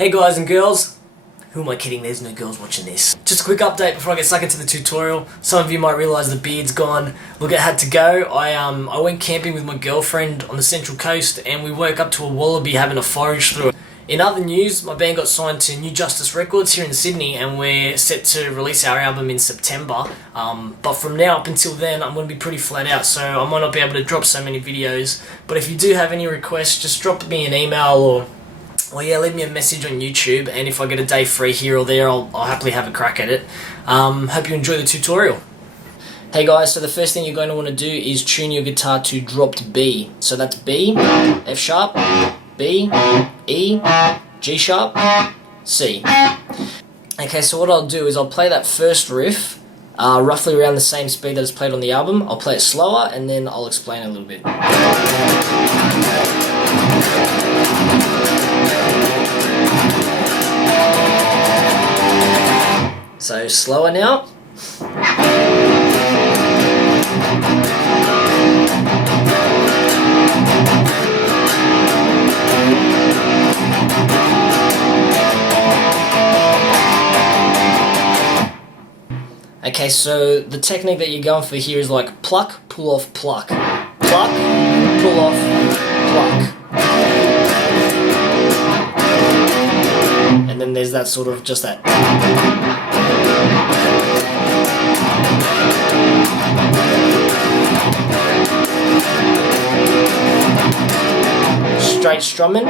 Hey guys and girls, who am I kidding, there's no girls watching this. Just a quick update before I get stuck into the tutorial. Some of you might realise the beard's gone. Look, it had to go. I went camping with my girlfriend on the Central Coast and we woke up to a wallaby having a forage through it. In other news, my band got signed to New Justice Records here in Sydney and we're set to release our album in September. But from now up until then, I'm going to be pretty flat out, so I might not be able to drop so many videos. But if you do have any requests, just drop me an email or leave me a message on YouTube, and if I get a day free here or there, I'll happily have a crack at it. Hope you enjoy the tutorial. Hey guys, so the first thing you're going to want to do is tune your guitar to dropped B. So that's B, F sharp, B, E, G sharp, C. Okay, so what I'll do is I'll play that first riff roughly around the same speed that it's played on the album. I'll play it slower and then I'll explain a little bit. So slower now. Okay, so the technique that you're going for here is like pluck, pull off, pluck. Pluck, pull off, pluck. And then there's that sort of, just that. Straight strumming.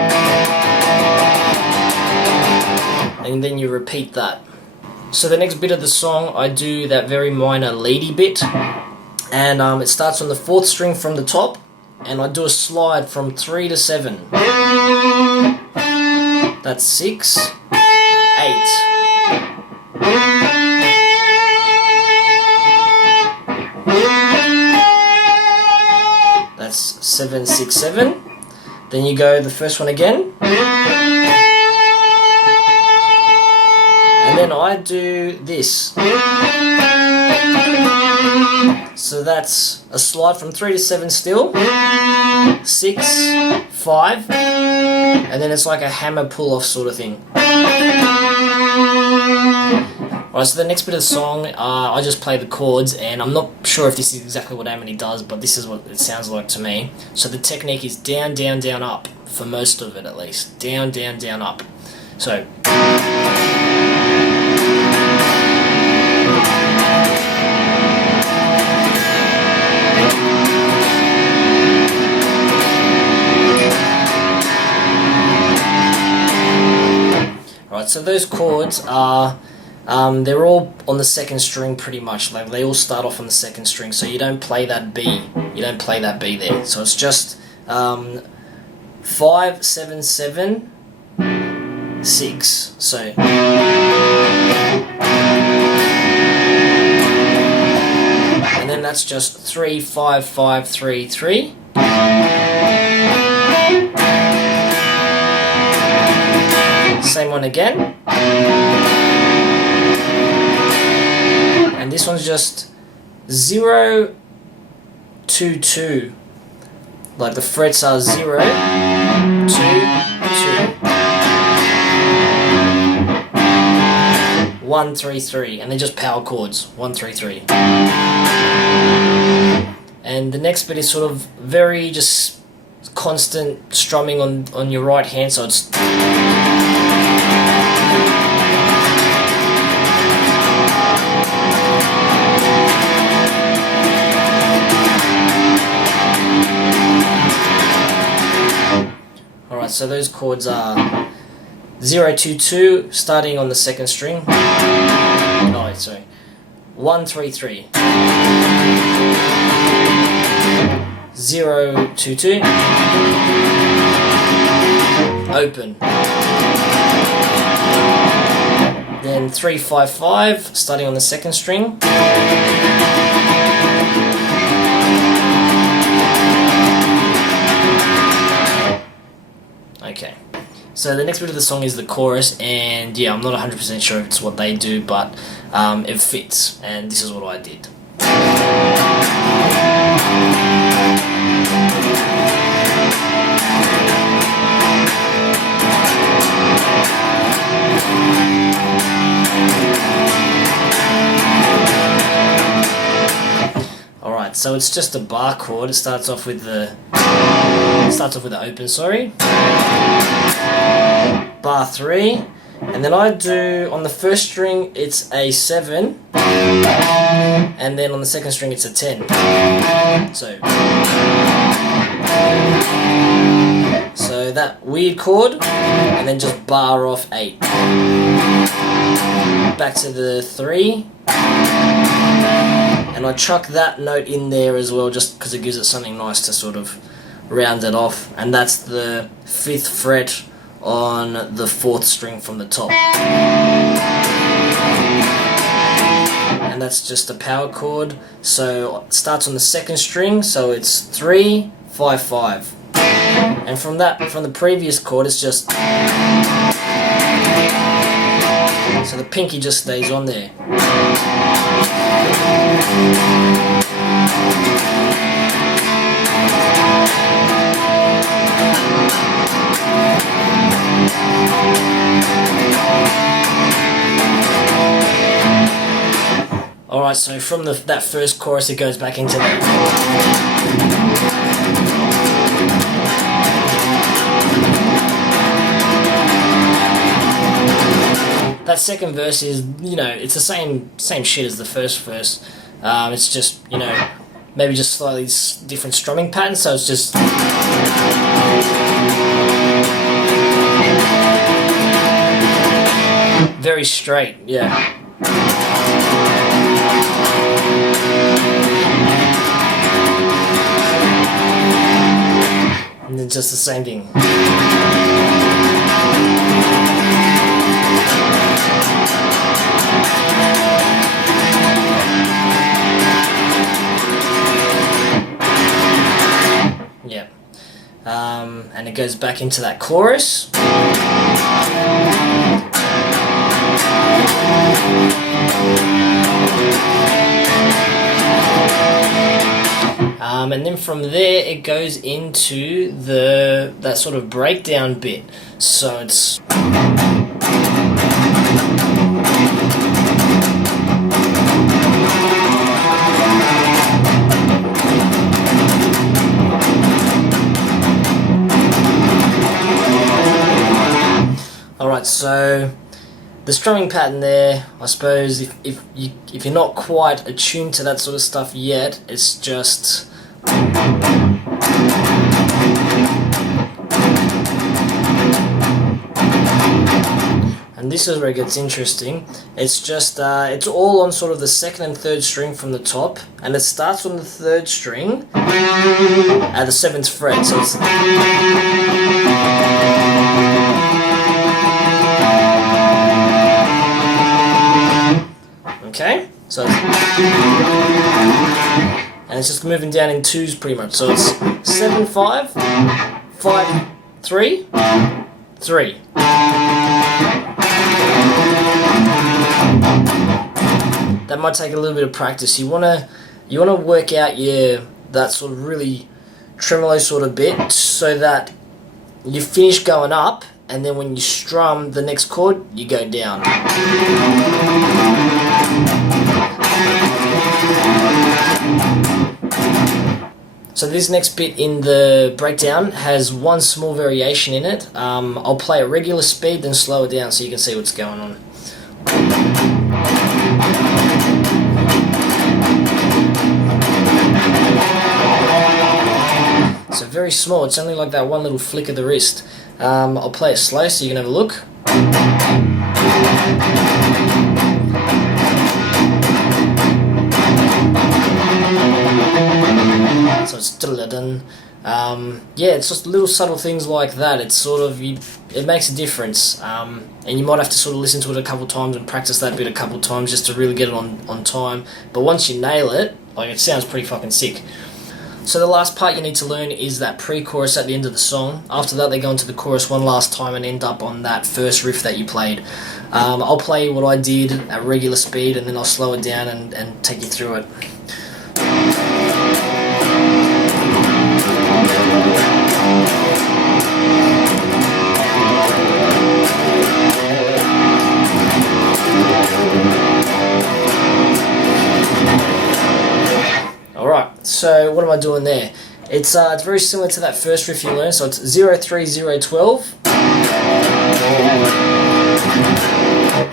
And then you repeat that. So the next bit of the song, I do that very minor leady bit, and it starts on the 4th string from the top, and I do a slide from 3 to 7. That's 6, 8. That's 7, 6, 7. Then you go the first one again. And then I do this. So that's a slide from 3 to 7 still. 6, 5. And then it's like a hammer pull off sort of thing. Alright, so the next bit of the song, I just play the chords, and I'm not sure if this is exactly what Amity does, but this is what it sounds like to me. So the technique is down, down, down, up, for most of it at least. Down, down, down, up. So. So those chords are, they're all on the 2nd string pretty much. Like they all start off on the 2nd string, so you don't play that B. You don't play that B there. So it's just 5, 7, 7, 6. So. And then that's just 3, 5, 5, 3, 3. Same one again. And this one's just 0, 2, 2. Like the frets are 0, 2, 2. 1, 3, 3. And they're just power chords. 1, 3, 3. And the next bit is sort of very just constant strumming on your right hand, so it's. Alright, so those chords are 0, 2, 2, starting on the 2nd string. Oh, sorry. 1, 3, 3. 0, 2, 2. Open. Then 3, 5, 5, starting on the 2nd string. Okay, so the next bit of the song is the chorus, and yeah, I'm not 100% sure if it's what they do, but it fits, and this is what I did. So it's just a bar chord. It starts off with the open, sorry. Bar 3, and then I do on the first string it's a 7, and then on the second string it's a 10. So that weird chord, and then just bar off 8. Back to the 3, and I chuck that note in there as well, just because it gives it something nice to sort of round it off, and that's the 5th fret on the 4th string from the top. And that's just a power chord, so it starts on the 2nd string, so it's 3, 5, 5. And from the previous chord, it's just, so the pinky just stays on there. Alright, so from that first chorus it goes back into that. That second verse is, it's the same shit as the first verse. It's just, maybe just slightly different strumming pattern, so it's just... very straight, yeah. And then just the same thing. Yeah. And it goes back into that chorus. And then from there it goes into that sort of breakdown bit. So it's alright, so the strumming pattern there, I suppose if you're not quite attuned to that sort of stuff yet, it's just and this is where it gets interesting. It's just it's all on sort of the 2nd and 3rd string from the top, and it starts on the 3rd string at the 7th fret. So it's okay. So and it's just moving down in 2s pretty much. So it's 7, 5, 5, 3, 3. That might take a little bit of practice. You wanna work out that sort of really tremolo sort of bit, so that you finish going up, and then when you strum the next chord, you go down. So this next bit in the breakdown has one small variation in it. I'll play at regular speed, then slow it down so you can see what's going on. So very small, it's only like that one little flick of the wrist. I'll play it slow so you can have a look. So it's dun. Yeah, it's just little subtle things like that. It's sort of, it makes a difference, and you might have to sort of listen to it a couple times and practice that bit a couple times just to really get it on time. But once you nail it, like, it sounds pretty fucking sick. So the last part you need to learn is that pre-chorus at the end of the song. After that, they go into the chorus one last time and end up on that first riff that you played. I'll play what I did at regular speed, and then I'll slow it down and take you through it. Alright, So what am I doing there? It's very similar to that first riff you learned. So it's 0-3-0-12.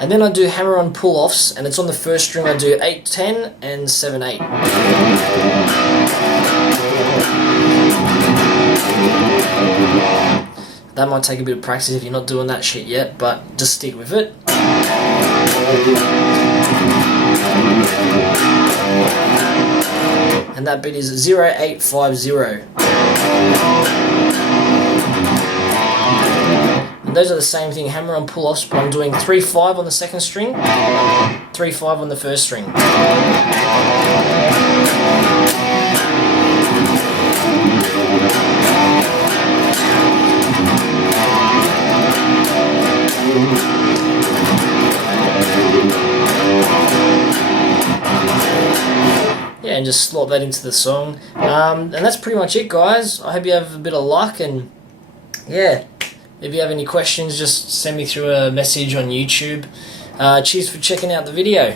And then I do hammer-on pull-offs, and it's on the first string. I do 8-10 and 7-8. That might take a bit of practice if you're not doing that shit yet, but just stick with it. And that beat is 0-8-5-0. And those are the same thing, hammer on pull-offs, but I'm doing 3-5 on the second string, 3-5 on the first string. Yeah, and just slot that into the song. And that's pretty much it, guys. I hope you have a bit of luck, and yeah, if you have any questions, just send me through a message on YouTube. Cheers for checking out the video.